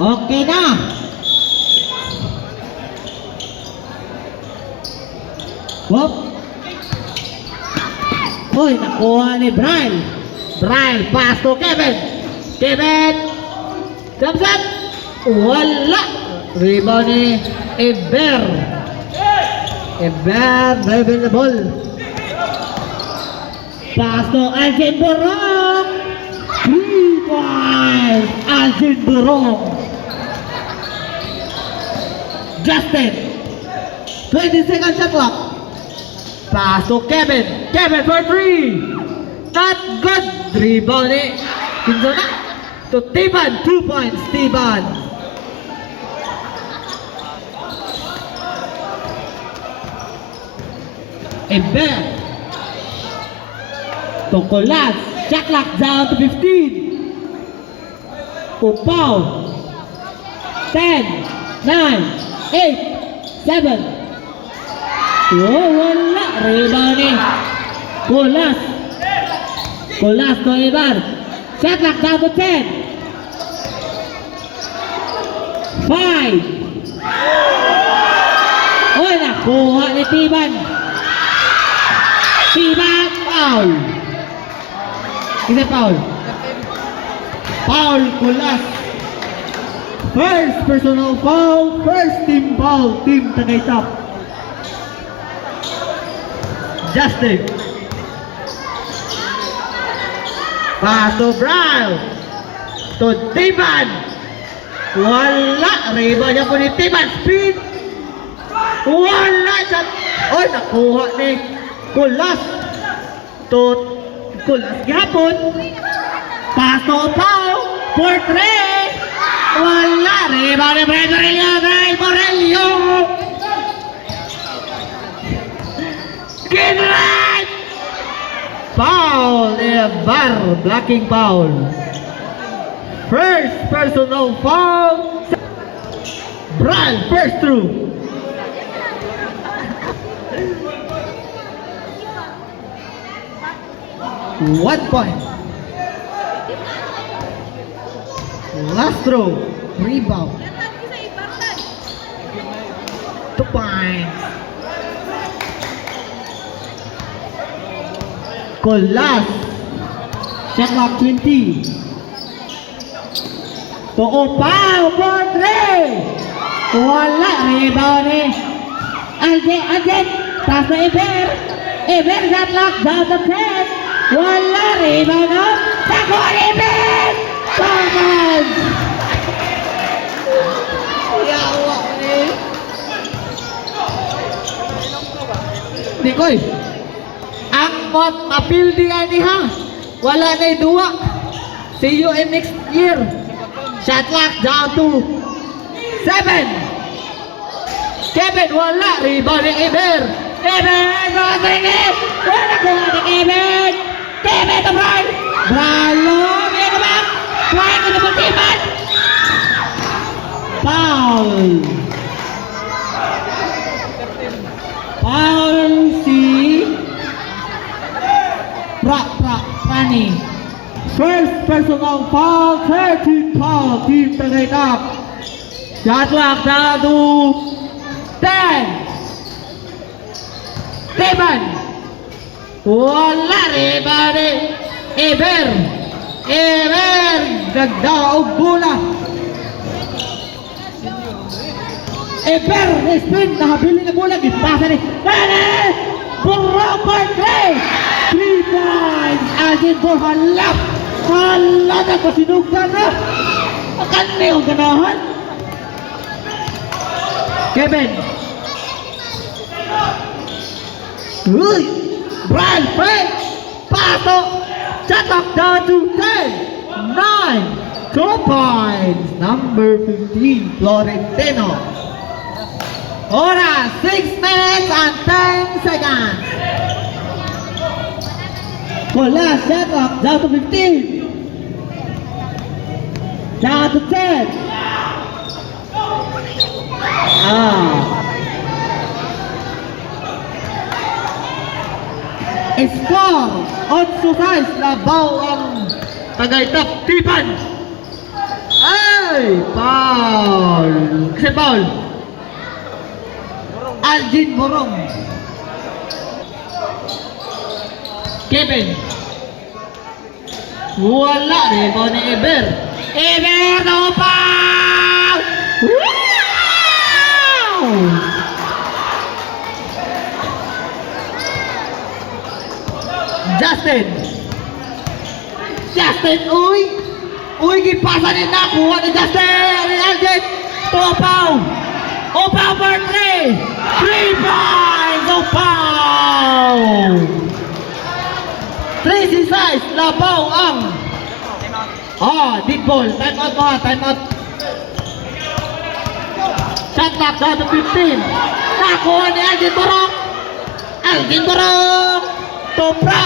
Okay na. Whoop. Uy, nakuha ni Brian. Brian, pass to Kevin. Kevin. Jump shot. Wala. Rebound ni Eber. Eber, driving the ball. Pass to Alvin Borong. 3 points. Alvin Borong. Justin. 20 seconds shot clock. Pass to Kevin. Kevin for 3. Not good. Rebound ni Kinzona. To Tiban. 2 points. Tiban. Eber. To Colas. Shot clock down to 15. To Paul. 10, 9, 8, 7. Oh, wala. Rebound ni Colas. Colas to Eber. Shot clock down to 10. 5. Oh, nakuha ni Tiban. Tiban, foul. Isa foul. Foul, Colas. First personal foul, first team foul, Team Tagaytap. Justin. Pass to Brown. To Tiban. Wala. Rebound niya po ni Tiban. Speed. Wala. Oy, nakuha ni Colas. To Colas. Gihapon. Pass to Pau. For 3. Wala. Rebound ni Brian Morelio. Brian Morelio. Kinrad. Foul. Bar. Blocking foul. First personal foul. Brian first through. One point. Last throw. Rebound. 2 points. Colas. Shot clock 20. To Opao for 3. Wala. Rebound ni Alden. Pass na Eber. Eber shot clock down to 10. Wala. Rebound up. Tako ni Eber. Thomas. Yawa ni Nikoy. Ang mapildi ani ha. Wala na duwa. See you in next year. Shot clock down to 7. Kevin wala. Rebound ni Eber. Eber Rodriguez. Wala ko ni Kevin. Kevin to Brian. Brian long. Yan naman. Brian ito po Tiban. Foul. Foul si Prani. First personal foul, 13 foul, Team Tagaytap. Shot clock down to 10. Tiban. Wala. Rebound ni Eber. Eber. Gagdaog bola. Eber. Sprint. Nakabili na bola. Gipasa ni Rene. Borong for 3. 3 points. Alvin Borong halap. Hala na kasinugdan na. Makani ang ganahan. Kevin. Uy. Brian French. Pato. Chatok down to 10. 9. 2 points. Number 15. Florentino. Oras 6 minutes and 10 seconds. Colas shot clock down to 15. Down to 10. Score on Susize. Labaw ang Tagaytap. Tiban. Ay! Foul. Kasi foul. Aljin Burong. Kevin. Wala. Rebound ni Eber. Eber no foul! Wow! Justin. Justin, uy! Uy, gipasa ni nakuha ni Justin! Ni Alden! To Opaw! Opaw for 3! 3 points! Opaw! 3 si size! Labaw ang... deep ball. Time out mo ha, time out. Shot clock down to 15. Nakuha ni Alden Borong! Alden Borong! To Pra!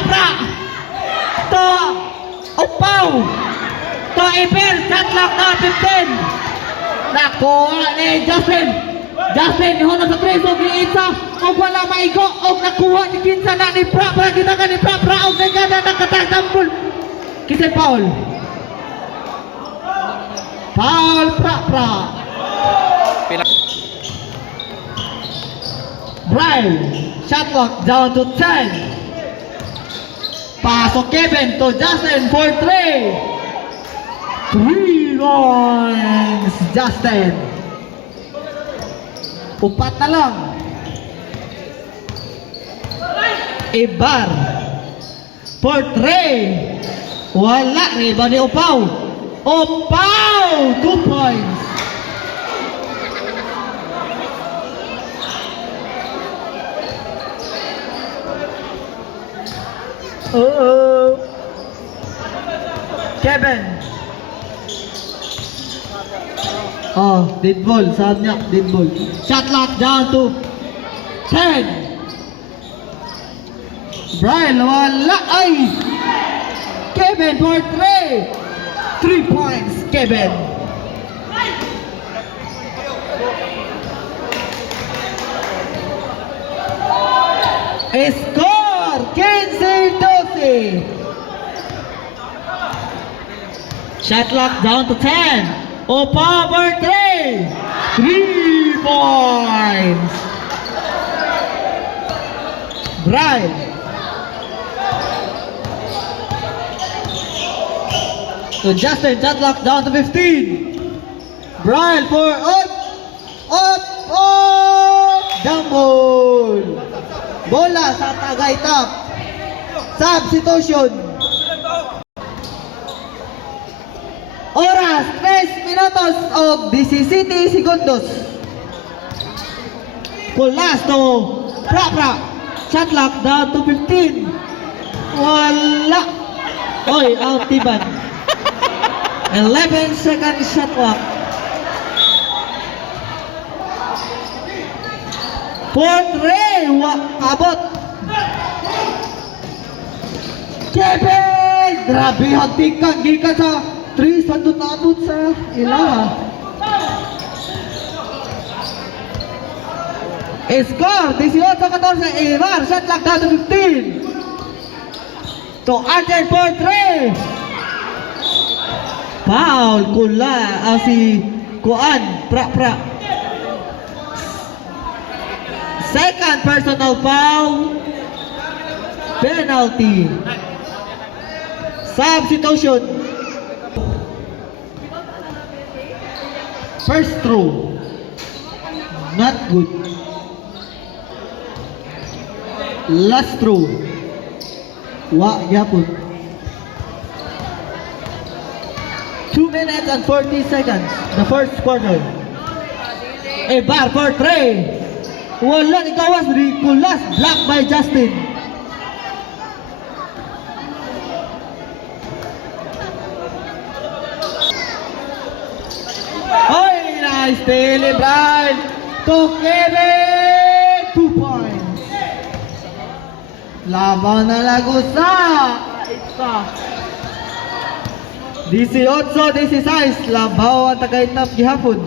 To Opaw! To Eber! Shot clock down 15. Nakuha ni Justin! Justin, hunod sa 3, og ni Isa, og wala maigo, og nakuha ni Kinsa na ni Pra, kita ka ni Pra, og nagana nakatagbol. Kisay foul. Foul, Pra. Brian, shot clock down to 10. Pasok Kevin to Justin for 3. 3 points, Justin. Upat na lang. Ibar. For 3. Wala. Rebound ni Opaw. Opaw! 2 points. Kevin. Dead ball. Saan niya? Dead ball. Shot clock down to 10. Brian, wala. Ay! Kevin for 3. 3 points, Kevin. Score! 15-12. Shot clock down to 10. Opaw for 3. 3 points. Brian. So Justin, shot clock down to 15. Brian for up. Down ball. Bola sa Tagaytap. Substitution. Oras, 3 minutos o 17 segundos. Kulas to Pra. Shot clock down to 15. Wala. Oy, out tiban. 11 seconds shot clock. 4-3. Abot. Kevin! Grabe, hatikan. Gikan sa 3 sandot na abot sa ilaha. Score 18-14. Ibar, shot clock down to 15. To Arjen for 3. Foul, kula. Si Kuan, Pra. Second personal foul. Penalty. Substitution. First throw. Not good. Last throw. Yapon. 2 minutes and 40 seconds. The first quarter. Bar for 3. Wala ni Kawas. Ridiculous. Blocked by Justin. Nice steal, Brian. To Kevin. 2 points. Laban na Lagusa. Isa. 18-16. Labaw ang Tagaytap gihapon.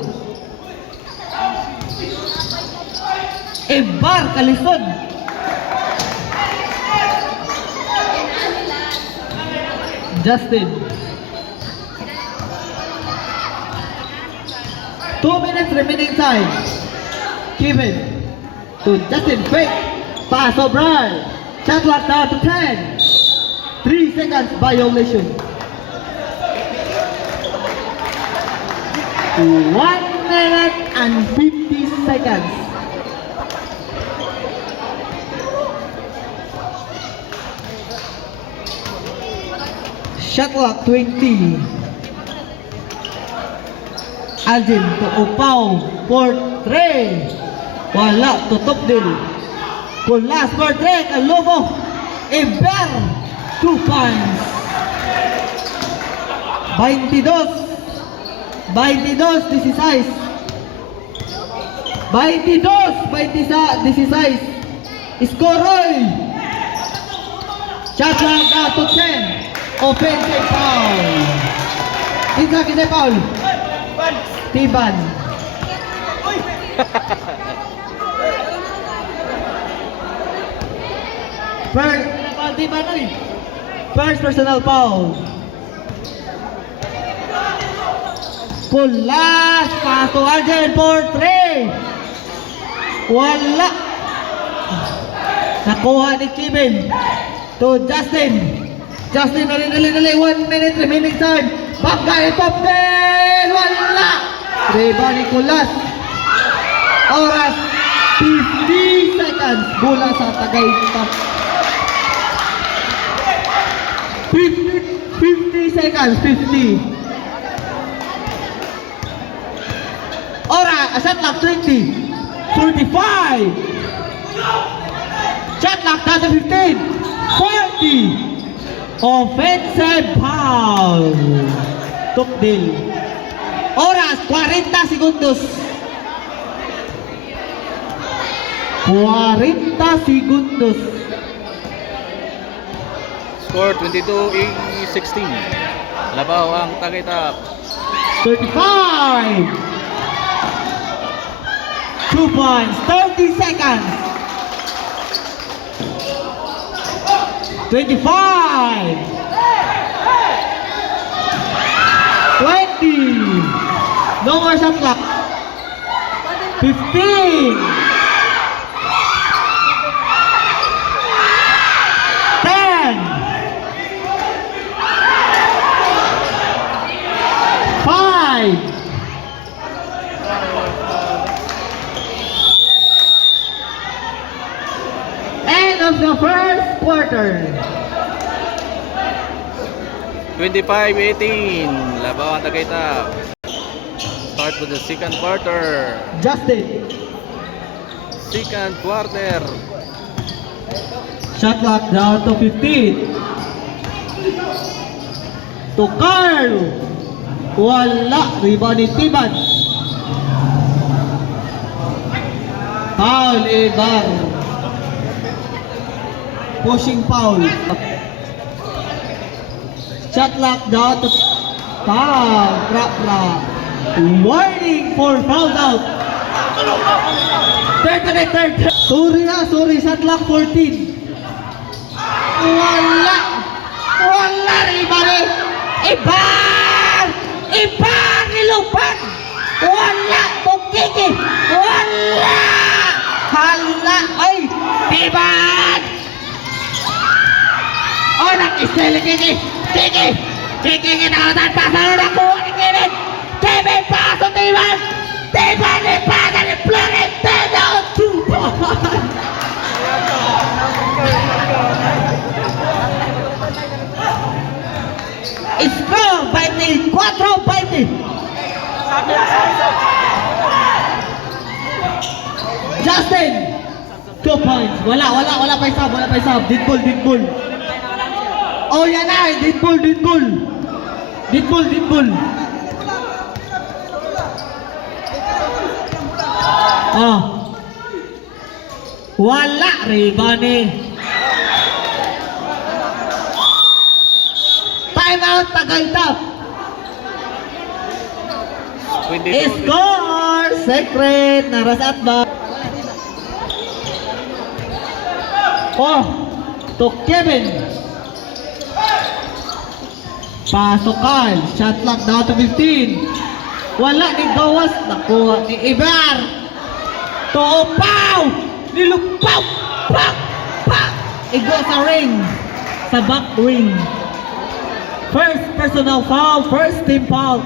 Bar kalisod. Justin. To 2 minutes remaining time. Given to Justin Fake. Pass to Brian. Shot clock down to 10. 3 seconds violation. 1 minute and 50 seconds. Shot clock 20. Alvin to Upaw for 3. Wala, tutok din. Kulas for 3. Ang Lobo. Iber. 2 points. 22. 16. 16. Skoroy. Shot clock out to 10. Offensive foul. Inside foul. Tiban. First personal foul. Kulas. Pass to Arjen for 3. Wala. Nakuha ni Kevin. To Justin. Justin, dali. 1 minute remaining time. Bagay top 10. Wala. Rebound ni Kulas. Oras 50 seconds. Bola sa Tagaytay. 50 seconds. 50. Oras. Shot clock 20. 45. Shot clock down to 15. 40. Offensive foul. Tukdil. Oras 40 segundos. 40 segundos. Score 22-16. Labaw ang Tagaytay. 35. 2 points. 30 seconds. 25. 20. No more shot clock. 15. 10. 5. End of the first quarter. 25-18. Labaw ang Tagaytay. Start with the second quarter. Justin. Second quarter. Shot clock down to 15. To Carl. Wala. Rebound ni Tiban. Foul Ibar. Pushing foul. Shot clock down to foul. Trap. Warning for foul out. Third. Sorry. Shot clock 14. Wala. Rebound. Ibar nilupan. Wala. Tukiki. Wala. Hala. Ay. Tiban. Oh, nag-isteli Kiki. Kiki kinakataan. Pasalo na kuha ni Kevin. Kevin, paso Tiban. Tiban, ipasa ni Florentino. 2 points. Score 24-20. Justin 2 points. Wala pa isab. Dead ball. Oh yan na, dead ball. Oh. Wala rebound eh. Time out Tagaytay. 22. Score! Secret! Narasat ba? Oh! To Kevin! Pasok Carl! Shot clock down to 15! Wala ni Gawas. Nakuha ni Ibar. Tuupaw! Nilupaw! Pak! Pak! Igo sa ring. Sa back ring. First personal foul. First team foul.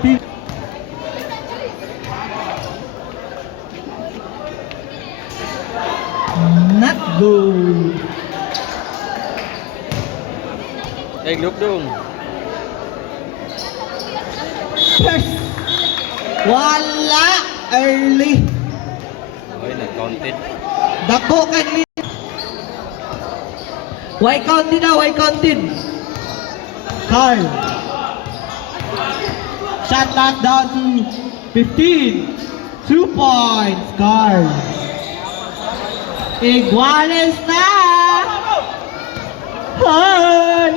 Not good. Look dong. First. Wala. Early. Ay, nag-counted. Dako kay lead. Why counted na? Why counted? Carl. Shot clock down to 15. 2 points. Carl. Iguales na. Hoy.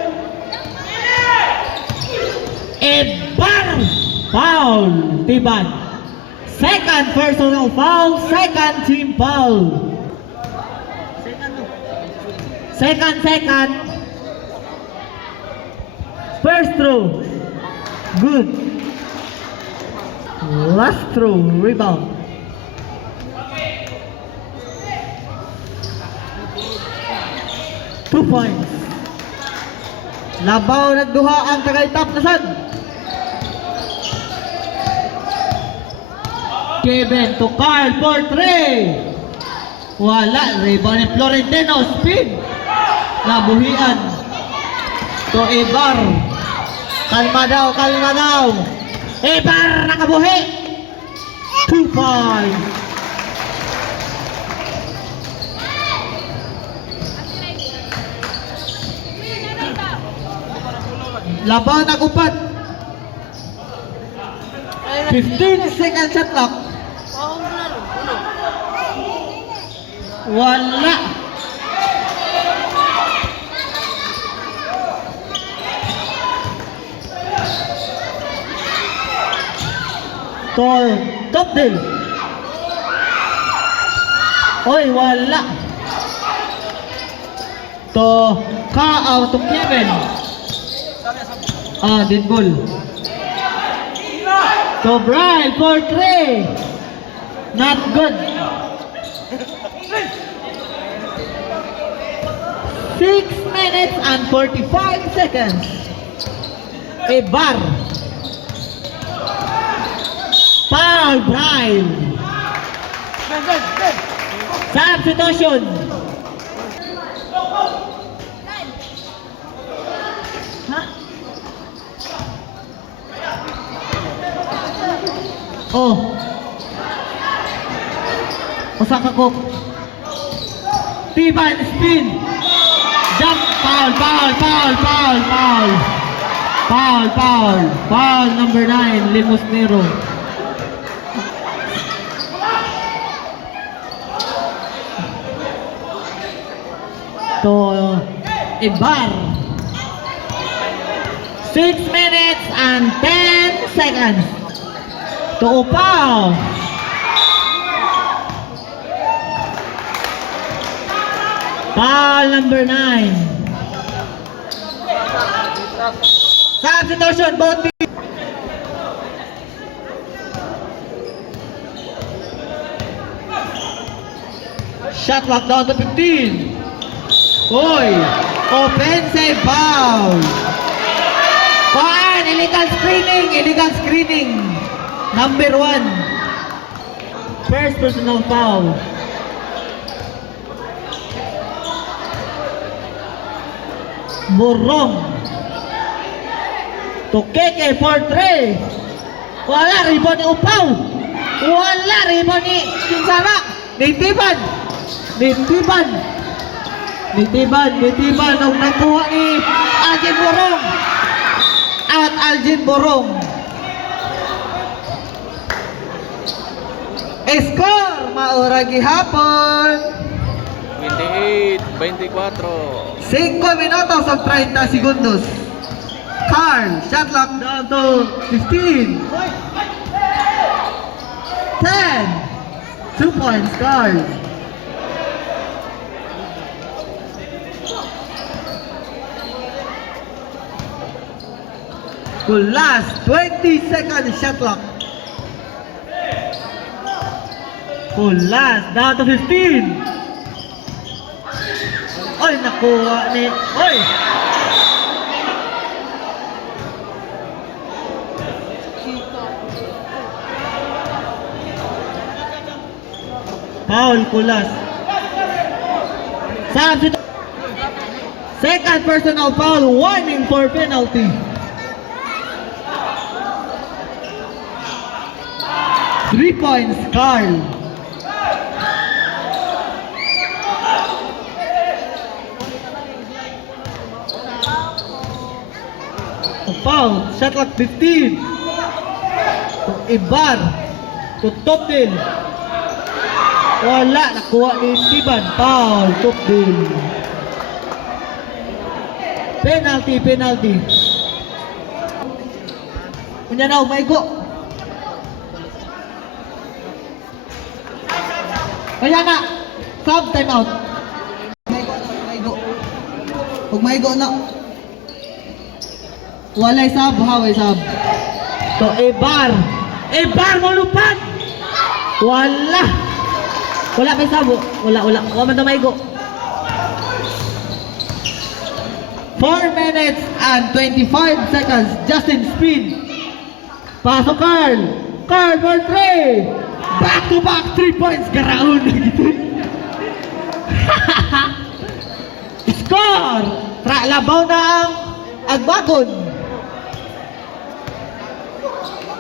Ibar. Foul. Tiban. Second personal foul. Second team foul. Second. First throw. Good. Last throw. Rebound. Two points. Labaw nagduha ang Tagaytap na sad. Kevin to Carl for 3. Wala. Rebound ni Florentino. Speed. Nabuhian. To Ibar. Kalma daw. Ibar nakabuhi. 2 points. Labaw nagupat. 15 second shot clock. Wala. Tor, top din. Oy, wala. To Kao to Kevin. Dead ball. To Brian for 3. Not good. 6 minutes and 45 seconds. Ibar. Foul, Brian. Substitution. Oh. Osaka Cook. Tiban spin. Jump. Foul number 9, Limos Nero. To Ibar. 6 minutes and 10 seconds. To Upaw. Foul number 9. Substitution, both teams. Shot clock down to 15. Oy, offensive foul. Fine, illegal screening. Number 1. First personal foul. Borong. To Keke for 3. Wala, rebound ni Upaw. Wala, rebound ni Kinsara. Nitiban. Nung nakuha ni Algin Borong. At Algin Borong. Score, maura gihapon. 28-24. 5 minutos of 30 segundos. Carl, shot clock down to 15. 10. 2 points, Carl. Could last 20 seconds shot clock. Kulas, down to 15. Oy, nakuha ni... Oy! Foul, Kulas. Substitute. Second personal foul, warning for penalty. Three points, Carl. Foul, shot clock 15. To Ibar. To Topdil. Wala, nakuha ni Tiban. Foul, Topdil. Penalty, penalty. Unya na, umaigo. Kaya na, sub time out. Umaigo. Huwag maigo na. Walay sub, haway sub. So, Ibar. Ibar mo lupad. Wala. Wala may sub. Wala. Wala man na maigo. 4 minutes and 25 seconds. Justin spin. Pasok Carl. Carl for 3. Back to back 3 points. Garaon. Score. Labaw na ang Agbagon.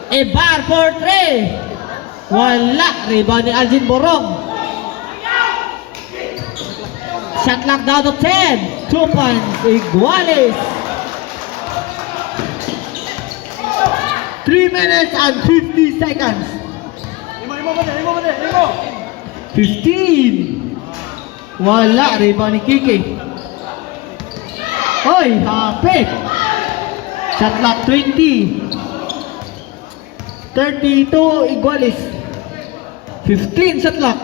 Ibar for 3. Wala. Rebound ni Alvin Borong. Shot clock down to 10. 2 points. Iguales. 3 minutes and 50 seconds. 15. Wala. Rebound ni Kiki. Hoy, hapit. Shot clock 20. 32 Iguales. 15 shot clock.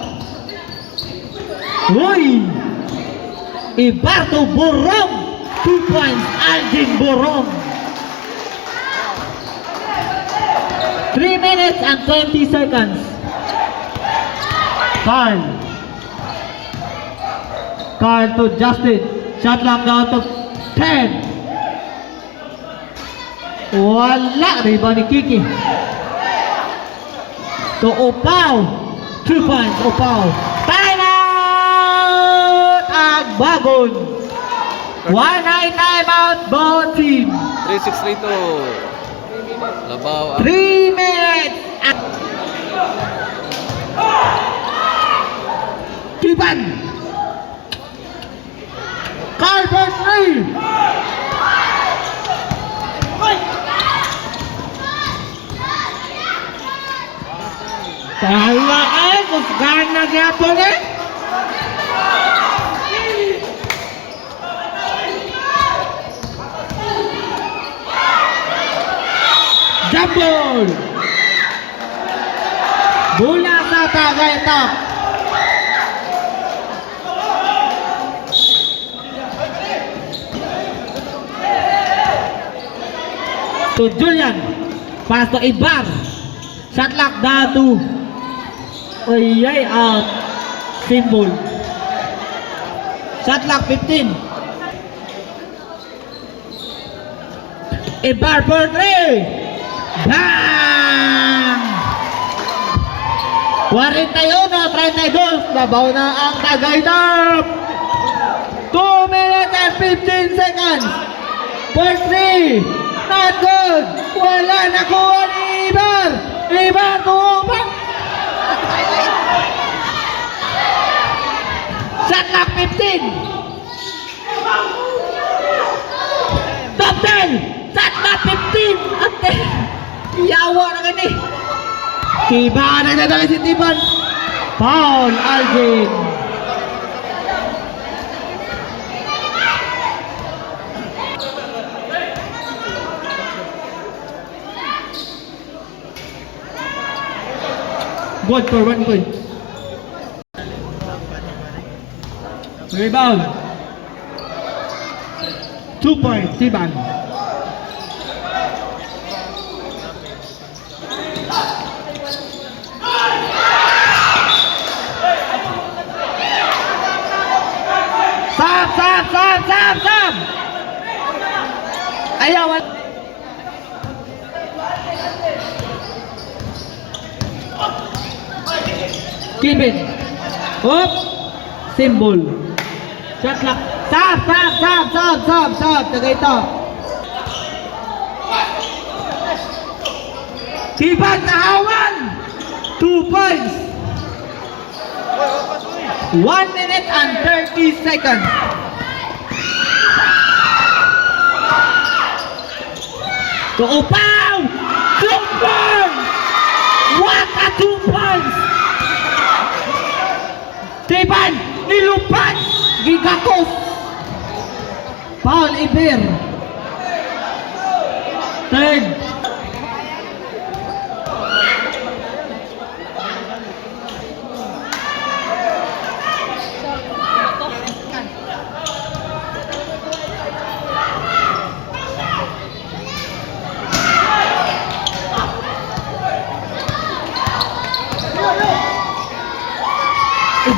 Hoy. Ibar to Borong. 2 points. Alvin Borong. 3 minutes and 20 seconds. Carl. Carl to Justin. Shot clock down to 10. Wala. Rebound ni Kiki. To Opaw. 2 points. Opaw. Time out! Agbagon. 1-9 time out. Both team. 3-6-3 to Labaw. 3 minutes. Tiban. Carl for 3. Kala ay, kusgahan na gyapon eh. Jump ball. Bola sa Tagaytap. To Julian. Pass to Ibar. Shot lock down to Oyay out. Symbol. Shot lock 15. Ibar for 3. Bang! 41-32. Labaw na ang Tagaytap. 2 minutes and 15 seconds. For 3. Not good. Wala nakuha ni Ibar. Ibar tumpak. Shot clock 15. Top 10. Shot clock 15. Ate. Yawa na gani. Tiban na nadali si Tiban. Foul, Alvin. Good for 1 point. Rebound. 2 points, Tiban. Sab! Ayaw, Kevin. Hop. Symbol. Shot clock. Sab. Tagay ito. Tibag kahawan. 2 points. 1 minute and 30 seconds. To Upaw! 2 points! What a 2 points! Tiban! Nilupan! Gigakos! Paul Iber. Third.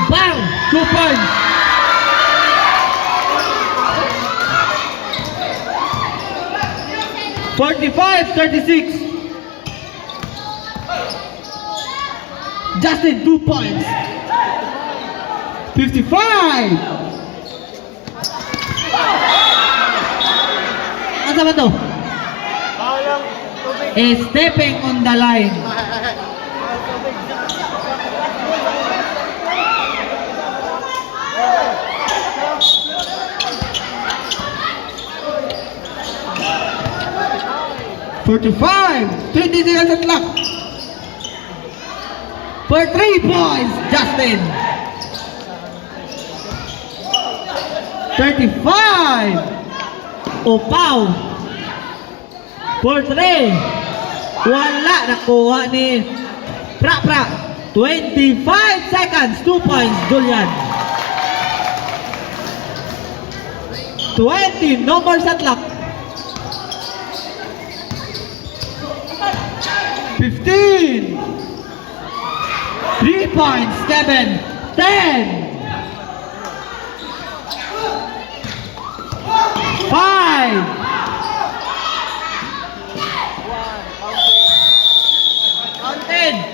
Bang! 2 points! (45-36). Justin, 2 points. 55. Ano ba to? Stepping on the line. (45) 20 seconds at clock. For 3 points, Justin. 35. Upaw. For 3. Wala, nakuha ni Pra. 25 seconds, 2 points, Julian. 20, no more shot clock. 15. 3 points, Kevin. 10. 5.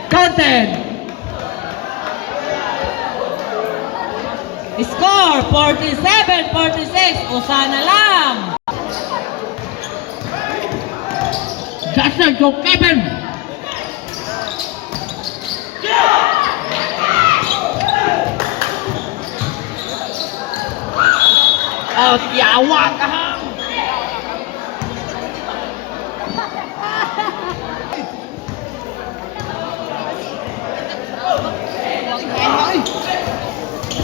Counted. Score 47-46. Usa na lang. Justin, go Kevin. Out yawa ka ha.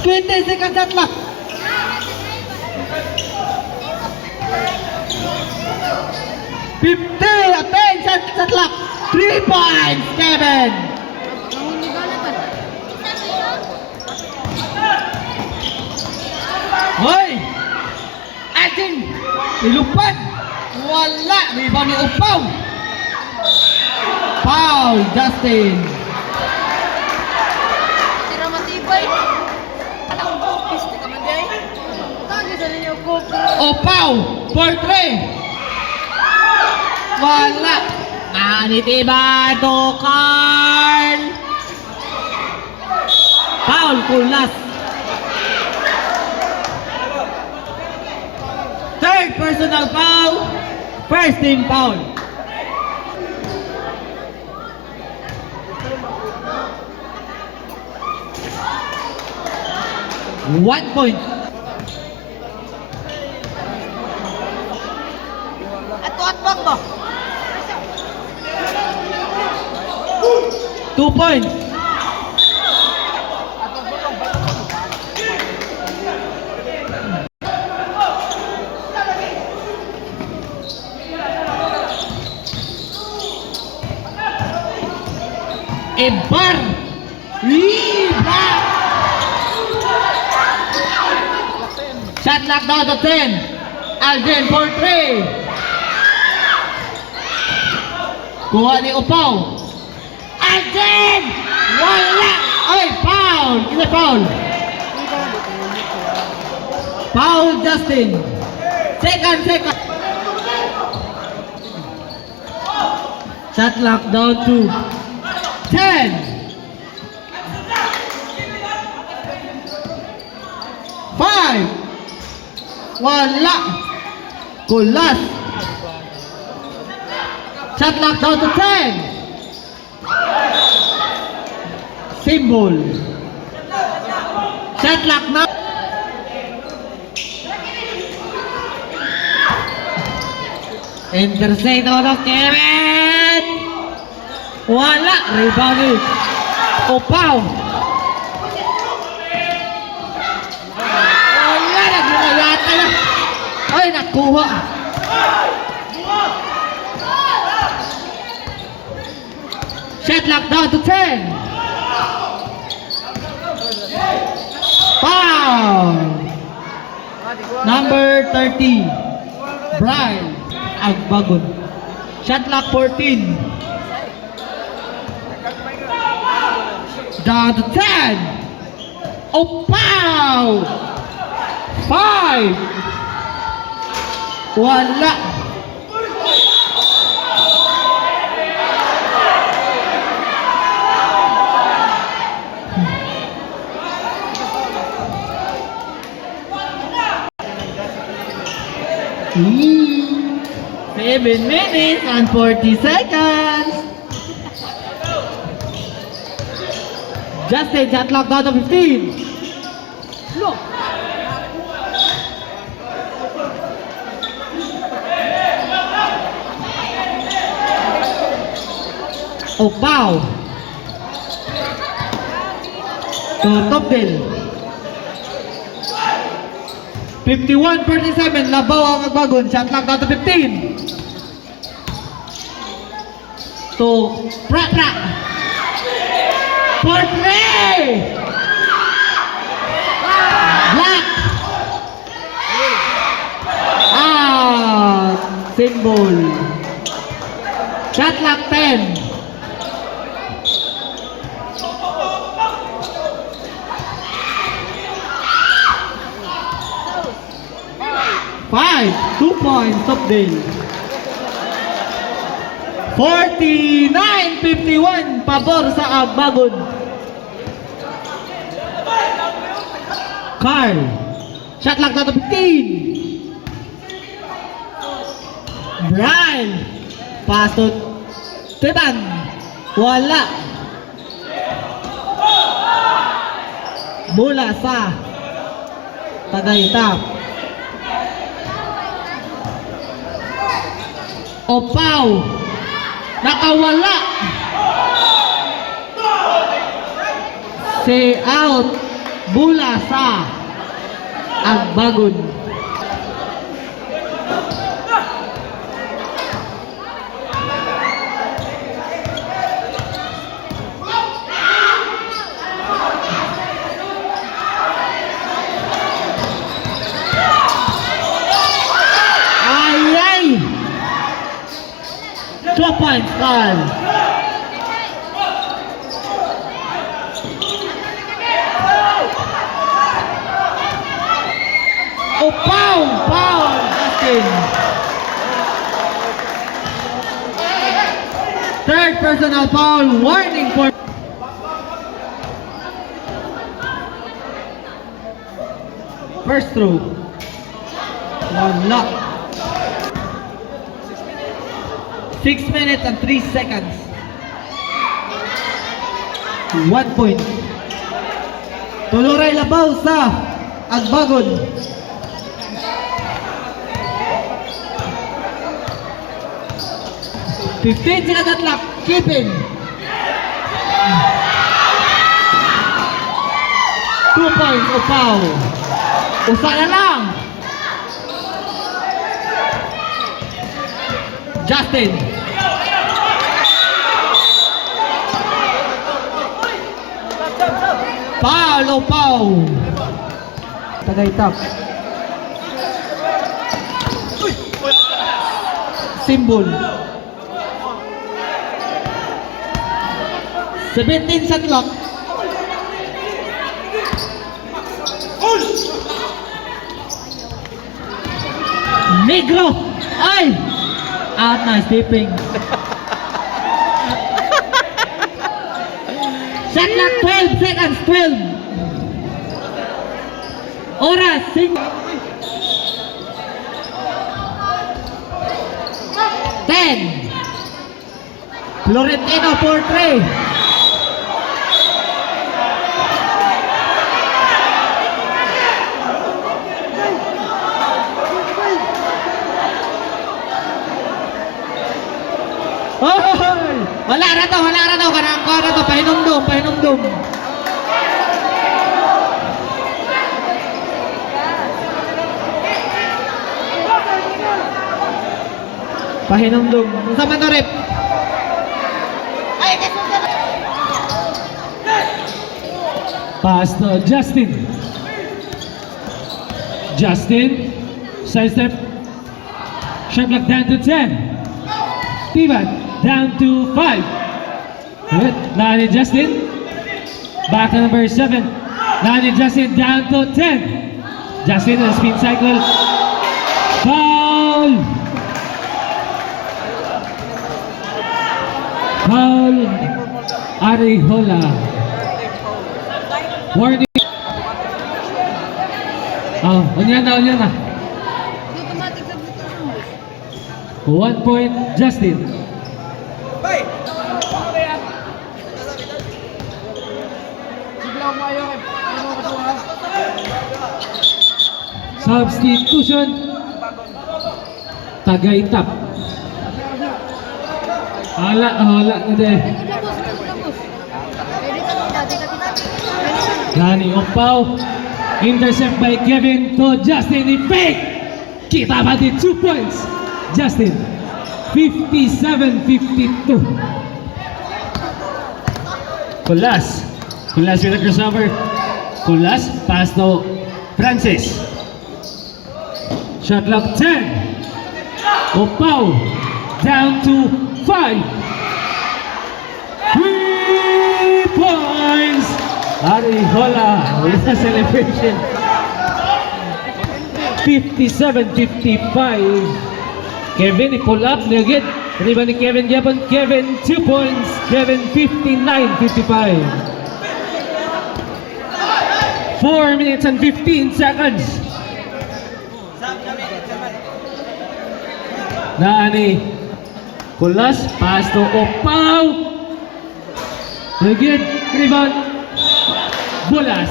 Twenty seconds at left. 50 attention at left. 3 points, Kevin. Hoy! Ating ilupad. Wala. Rebound ni Upaw. Foul, Justin. Tira matibay. Anong bukis di ka man day? Tagi sa ninyo ko. Upaw, for 3. Wala. Nanitiba to Carl. Foul, Kulas. Third personal foul. First team foul. One point. At bang mo? 2 points. Ebar. Liba. Shot knocked out of 10. Alden for 3. Kuha ni Upaw. Alden! Wala! Ay, foul! Kisa foul. Foul, Justin. Second. Shot clock down to 10. Five. Wala. Kulas. Shot clock down to 10. Symbol. Shot clock na. Intercept out of Kevin. Wala. Rebound ni Opaw. Wala. Nagmayata na. Ay, nakuha. Shot clock down to 10. Foul. Number 30. Brian Agbagon. Shot clock 14. Down to 10. Oh, pow! 5. Wala. Hmm. 7 minutes and 40 seconds. Justin, shot clock down to 15. Look. Oh, wow. To Topdale. 51-47, Labaw ang Agbagon. Shot clock down to 15. To Pra. For 3. Black. Symbol. Shot clock 10. Five, 2 points, Topdale. 49-51, pabor sa Agbagon. Carl, shot clock na to 15. Brian, pass to Teban. Wala. Mula sa Tagaytap. Opaw. Nakawala. Say out. Mula sa Agbagon. Ay! 2 points, Carl. Oh, foul, Justin. Third personal foul, warning for first throw. Wala. 6 minutes and 3 seconds. 1 point. Tuluray Labaw sa Agbagon. Fifteen seconds at lap. Keeping. 2 points. Opaw. Usa na lang. Justin. Foul, Opaw. Tagaytap. Symbol. 17 sa clock. Negro! Ay! Out na, stepping. Shot clock 12 seconds, 12. Oras, 5. 10. Florentino for 3. Hoy! Wala na to, kanang ko na to, pahinumdum. Pahinumdum. Unsa man to, rep? Pass to Justin. Justin, side step. Shot clock down to 10. Tivan down to 5. Good. Nani Justin. Back to number 7. Nani Justin down to 10. Justin on a spin cycle. Foul. Foul. Arihola. Warning. Oh, unyan na. Automatic substitution. 1 point, Justin. Substitution. Tagaytap. Hala na de. Labos. Edit kita. Nani Okpao. Intercept by Kevin to Justin. He fake. Kita ba di 2 points. Justin. 57-52. Kulas with the crossover. Kulas, pass to Francis. Shot clock 10. Opao down to 5. 3 points. Arihola with the celebration. 57-55. Kevin, pull up, nugget. Riba ni Kevin Japon. Kevin, 2 points. Kevin, 59-55. 4 minutes and 15 seconds. Nani. Kulas, pass to Opao. Nugget, rebound. Bulas.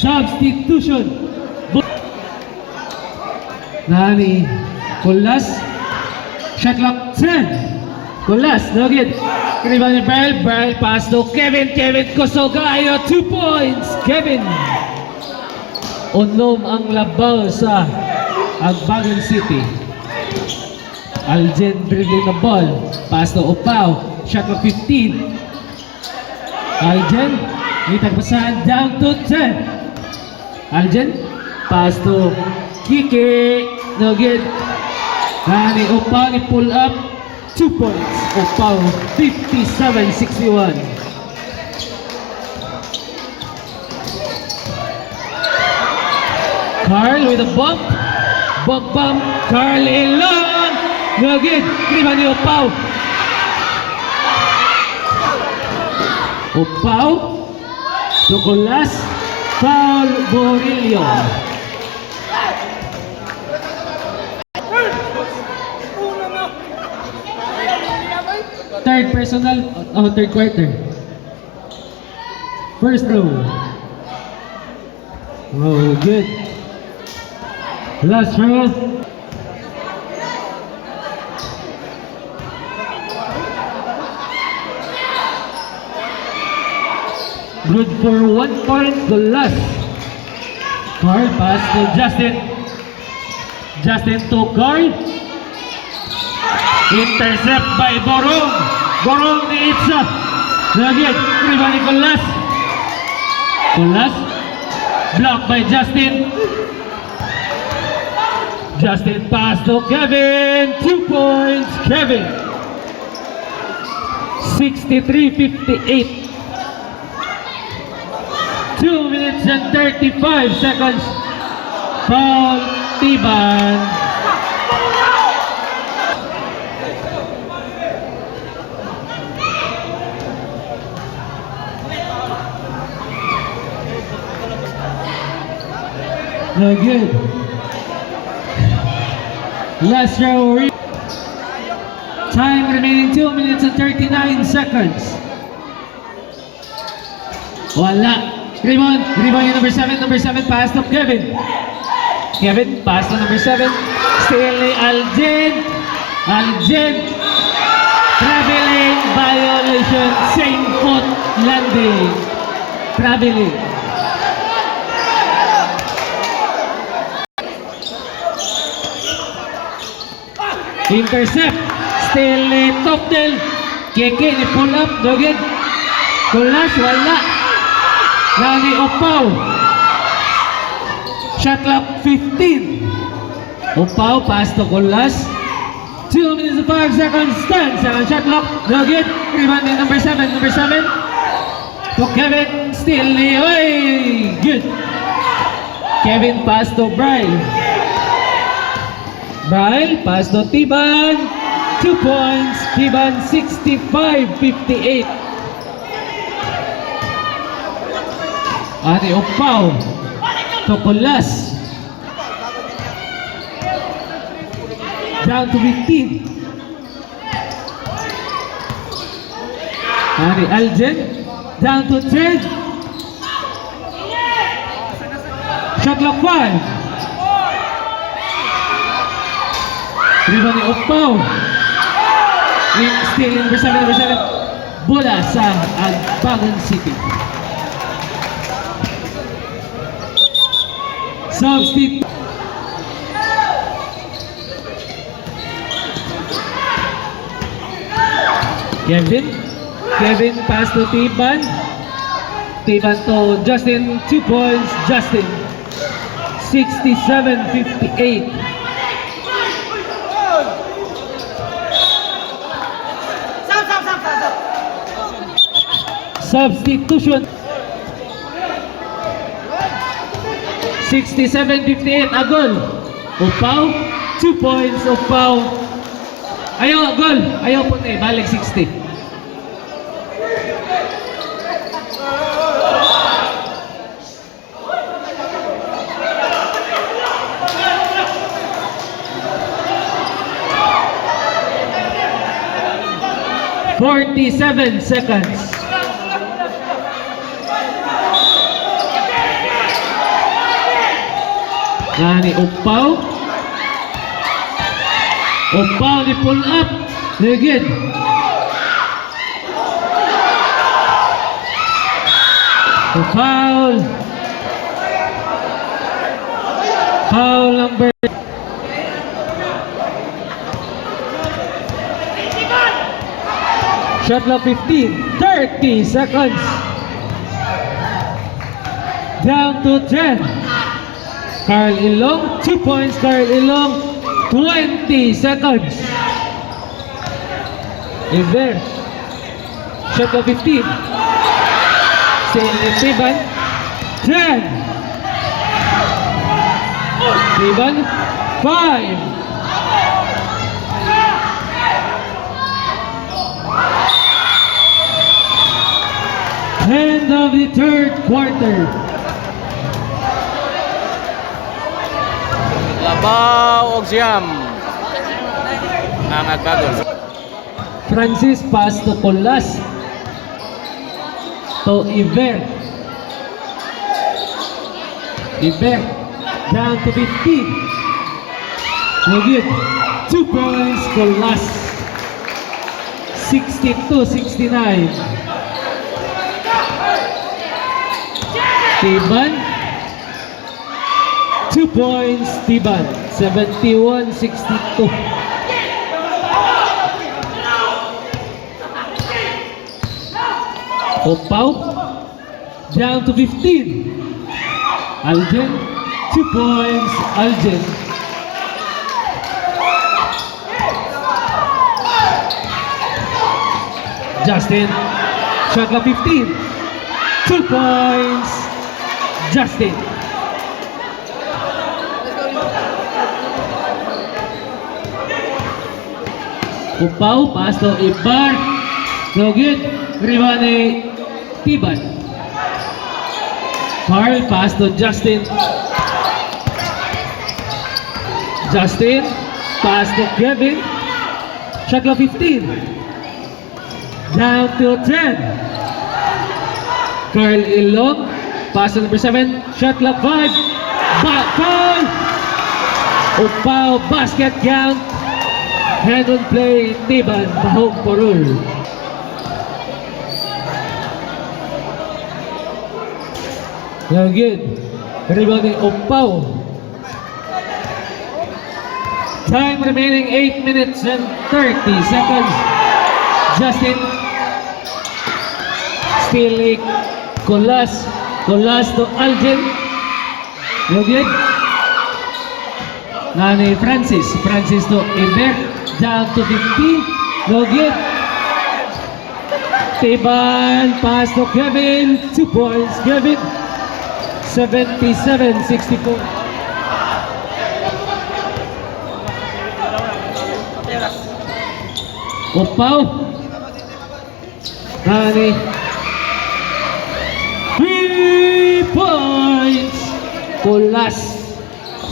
Substitution. Nani. Kulas. Shot clock 10. Kulas, nugget. Rebound ni Beryl pass to Kevin. Kevin Kosogayo, 2 points. Kevin. Unom ang labaw sa Agbagan City. Aljen dribbling the ball. Pass to Opao. Shot clock 15. Aljen. Itagpasahan down to 10. Aljen. Pass to Kike. No good. Nani Opao ni pull up. 2 points. Opao 57-61. Carl with a bump. Bump. Carl Elon. No good. Lima ni Opao. Opao. Tukulas. Foul Borillo. Third personal, third quarter. First row. Oh, good. Last row. Good for 1 point. The last. Carl pass to Justin. Justin to Carl. Intercept by Borong. Borong ni Itza. Nagit. Riba ni Kulas. Kulas. Blocked by Justin. Justin pass to Kevin. 2 points. Kevin. 63-58. 2 minutes and 35 seconds. Foul Tiban. No good. Last row. Time remaining 2 minutes and 39 seconds. Wala. Rebound yung number 7 pass to Kevin. Kevin, pass to number 7. Still Aljen. Traveling violation. Same foot landing. Traveling. Intercept. Still Topdel. Keke ni pull up. Dogid. Kulash. Wala. Nani Opaw. Shot clock 15. Opaw. Pass to Kulash. 2 minutes and 5 seconds. 10 second shot clock. Dogid. Rebound ni number 7. To Kevin. Still Oy. Good. Kevin pass to Brian. Pass to Tiban. 2 points. Tiban 65-58. Ani Opaw. To Kulas. Down to 15. Ani Aljen. Down to 10. Shot clock 5. Rebound ni Opaw. Still number 7. Bola sa Agbangan City. Substitute. Kevin pass to Tiban. Tiban to Justin. 2 points. Justin. 67-58. Substitution. 67-58. Agol. Opaw. 2 points. Opaw. Ayaw, gol. Ayaw po na eh. Balik 60. $47 seconds. Nani Opaw. Opaw ni pull up. Legit. Foul. Foul number. Shot clock 15. 30 seconds. Down to 10. Carl Ilong, 2 points. Carl Ilong, 20 seconds. In there. Shot clock 15. Still in Tiban. 10. Tiban, 5. End of the third quarter. Labaw og siyam. Ang Agbangan. Francis pass to Colas. To Iver. Down to 15. Good. 2 points Colas. 62-69. Tiban. 2 points Tiban. 71-62. Opaw. Down to 15. Aljen. 2 points Aljen. Justin. Shot clock 15. 2 points Justin. Upaw, pass to Ibar. No good. Rebound ni Tiban. Carl, pass to Justin. Justin, pass to Kevin. Shot clock 15. Down to 10. Carl Ilong, pass to number 7. Shot clock 5. Back foul. Upaw, basket count. Hand on play, Tiban, Bahog Porul. Very good. Rebounding Upaw. Time remaining 8 minutes and 30 seconds. Justin. Stealing. Colas. Colas to Algen. Very good. Nani Francis. Francis to Iber. Down to 15. No good. Tiban. Pass to Kevin. 2 points. Kevin. 77-64. Upaw. Nani. 3 points. Colas.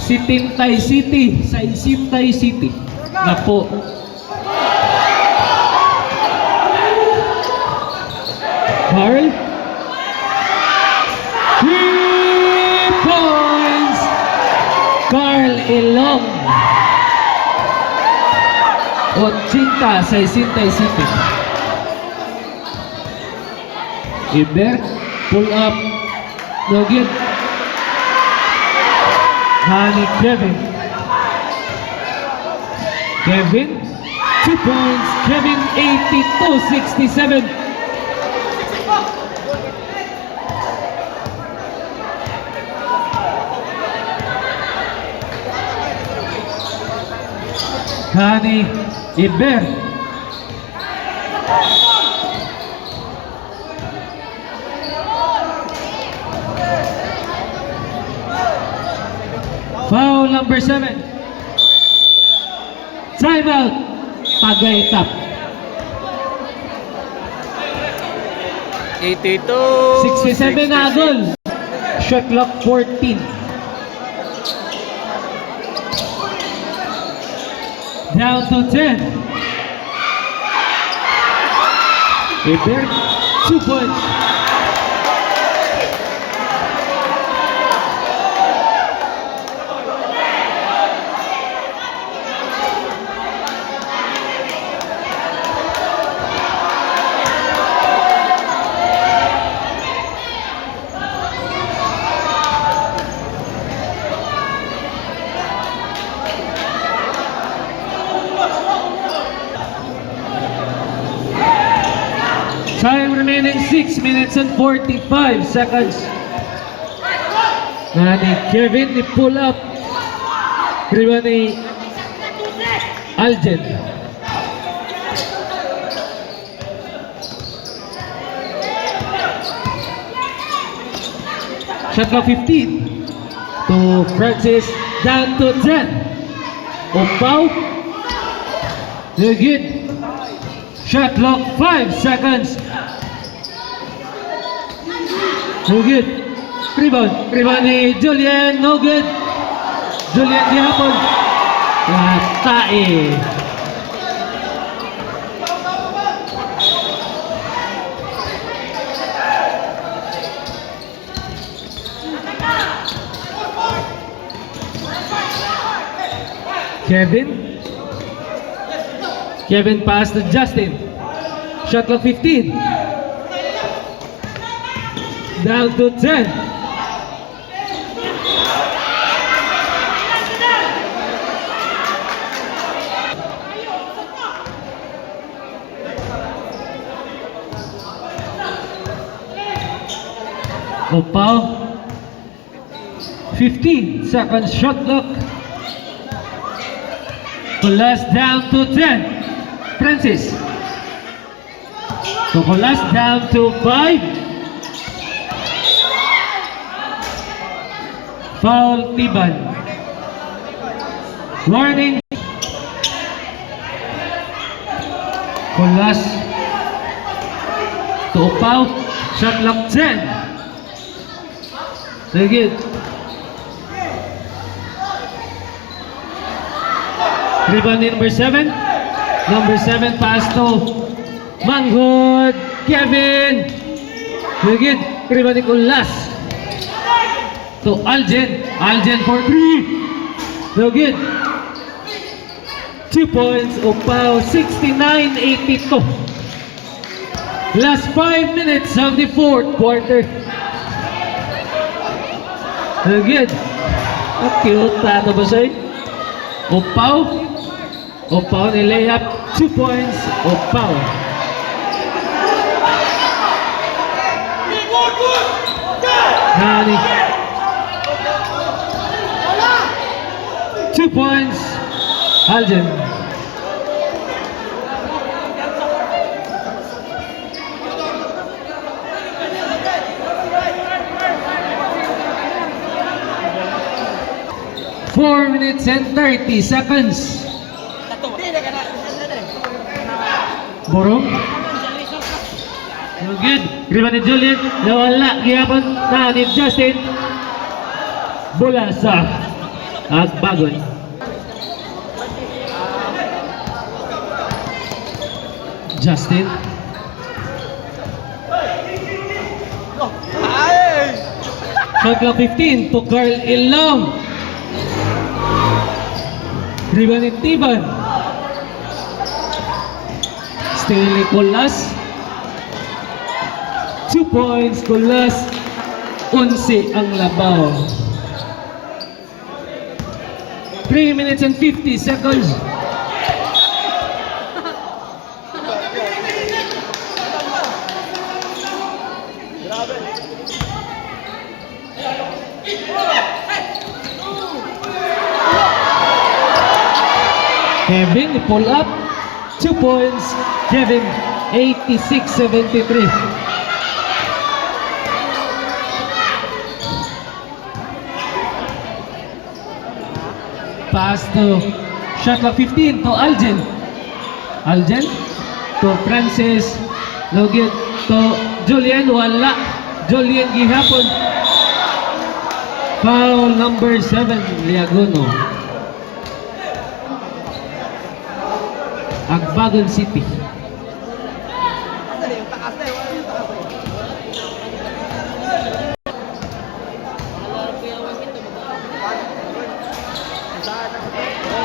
Sitintay City. Sa Isintay City. Na po. Carl. 3 points. Carl Ilong. 80 sa Isintay City. Iber. Pull up. No good. Hani Kevin. Kevin. 2 points. Kevin 82-67. Hani Iber. Foul number 7. Timeout. Tagaytap. 67 na goal. Shot clock 14. Down to 10. Iber, 2 points. Time remaining 6 minutes and 45 seconds. Nani Kevin ni pull up. Rebound ni Algen. Shot clock 15 to Francis. Down to 10. Upaw. Very good. Shot clock 5 seconds. No good. Rebound. Rebound ni Julian. No good. Julian dihapon. Tae. Kevin. Kevin pass to Justin. Shot clock 15. Down to 10. Upaw. 15 seconds shot clock. Colas down to 10. Francis. Colas down to 5. Foul Tiban. Warning. Kulas. To Upaw. Shot clock 10. Sige. Rebound ni number 7. Number 7 pass to Manghod. Kevin. Sige. Rebound ni Kulas. To Aljen. Aljen for 3. No good. 2 points. Upaw 69-82. Last 5 minutes of the fourth quarter. No good. Cute na ito ba sa'yo? Upaw. Upaw ni layup. 2 points. Upaw. Nani. 2 points. Aljen. Four minutes and 30 seconds. Borong. No good. Rebound ni Julian. Nawala. Gihapon na ni Justin. Bola sa Agbagon. Justin. Shot clock 15 to Carl Ilong. Rebound ni Tiban. Still ni Kulas. 2 points. Kulas. 11 ang labaw. 3 minutes and 50 seconds. Kevin, pull up. 2 points. Kevin, 86-73. Pass to shot clock 15 to Aljen. Aljen to Francis. No good to Julian. Wala. Julian gihapon. Foul number 7, Liagono. Agbagon City.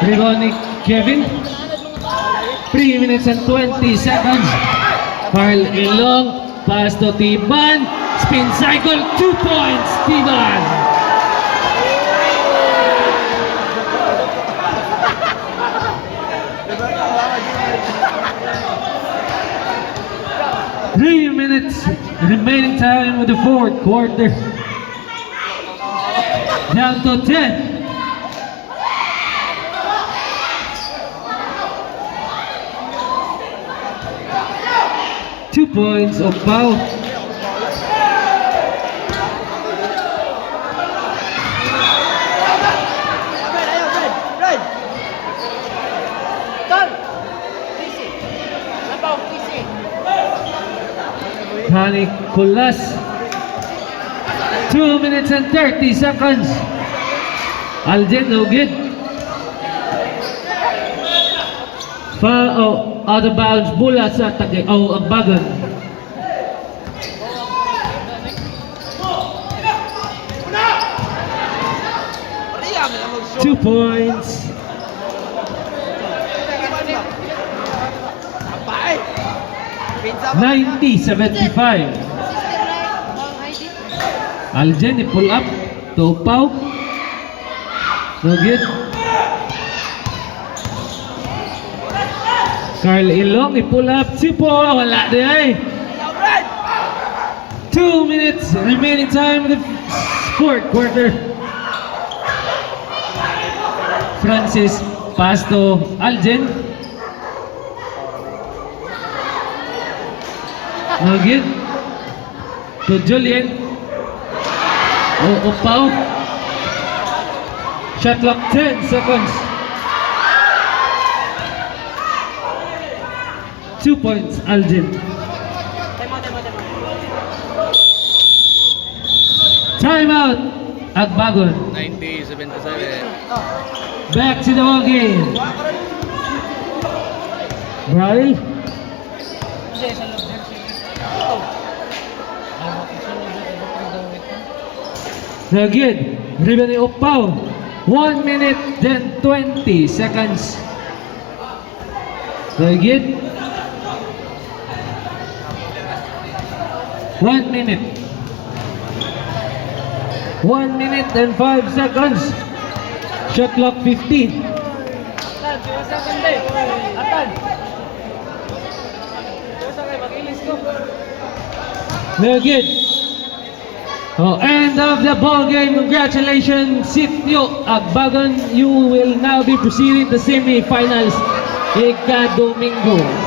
Rebound ni Kevin. 3 minutes and 20 seconds. Carl Ilong. Pass to Tiban. Spin cycle. 2 points. Tiban. Three minutes remaining time with the fourth quarter. Down to 10. Points of foul. Hani Kulas. 2 minutes and 30 seconds. Aljen, no good. Foul, out of bounds. Bola sa Agbagon. 2 points. $90-75. Aljen pull up to Pau. No good. Carl Ilong pull up. Sipo wala di ay. 2 minutes remaining time in the fourth quarter. Francis pass to Aljen. No good. To Julian. Pau. Shot clock 10 seconds. 2 points, Algin. Timeout, Agbagon. 90-77. Back to the ball game. Bray. Again, rebound ni Opao. 1 minute then 20 seconds. Again. 1 minute. 1 minute and 5 seconds. Shot clock 15. Again. Oh, end of the ball game. Congratulations, Sitio Agbagon. You will now be proceeding to semi-finals. Ika Domingo.